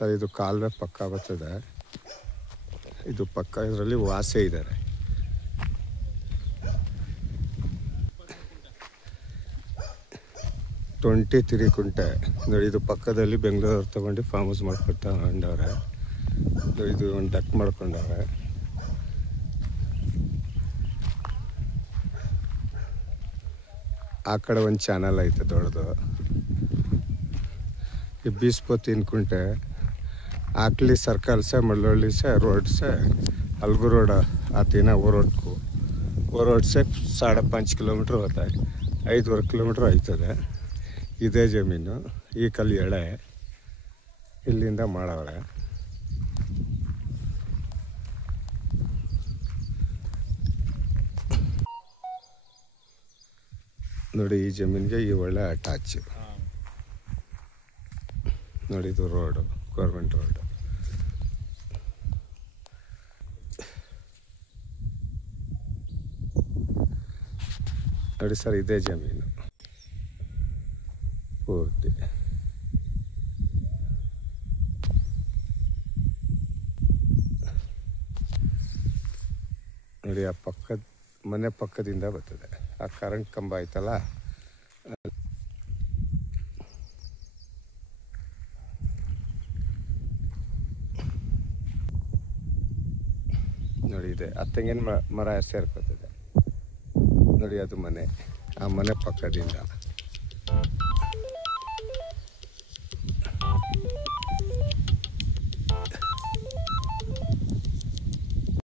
Sir ಇದು ಕಾಲುವೆ ಪಕ್ಕ ಬರ್ತದೆ. ಇದು ಪಕ್ಕ ಇದರಲ್ಲಿ ವಾಸೆ ಇದ್ದಾರೆ. ತಿರಿಕುಂಟೆ ನೋಡಿ. ಇದು ಪಕ್ಕದಲ್ಲಿ ಬೆಂಗಳೂರು ತೊಗೊಂಡು ಫಾರ್ಮ್ ಹೌಸ್ ಮಾಡ್ಕೊಂಡವ್ರೆ. ಇದು ಒಂದು ಡಕ್ ಮಾಡ್ಕೊಂಡವ್ರೆ. ಆ ಕಡೆ ಒಂದು ಚಾನಲ್ ಐತೆ ದೊಡ್ಡದು. ಈ ಬೀಸ್ಪೋತಿನ ಕುಂಟೆ आकली सर्कल से मल्लोली से रोड से अलगू रोड आती है ना, वो रोड से 5.5 किलोमीटर होता है. 5.25 किलोमीटर आಯ್ತದೆ. ಇದೇ ಜಮೀನು. ಈ ಕಲ್ಲು ಎಳೆ ಇಲ್ಲಿಂದ ಮಾಡವ್ರೆ. ನೋಡಿ ಈ ಜಮೀನಿಗೆ ಈ ಒಳ್ಳೆ ಅಟ್ಯಾಚ್ ನೋಡಿ. ಇದು ರೋಡು, ಗೌರ್ಮೆಂಟ್ ರೋಡ್. ನೋಡಿ ಸರ್, ಇದೇ ಜಮೀನು ಪೂರ್ತಿ. ನೋಡಿ ಆ ಪಕ್ಕದ ಮನೆ ಪಕ್ಕದಿಂದ ಬರ್ತದೆ. ಆ ಕರೆಂಟ್ ಕಂಬ ಆಯ್ತಲ್ಲ, ನೋಡಿ ಇದೆ. ಆ ತೆಂಗಿನ ಮರ ಸೇರ್ಕೊತದೆ ನೋಡಿ. ಅದು ಮನೆ, ಆ ಮನೆ ಪಕ್ಕದಿಂದ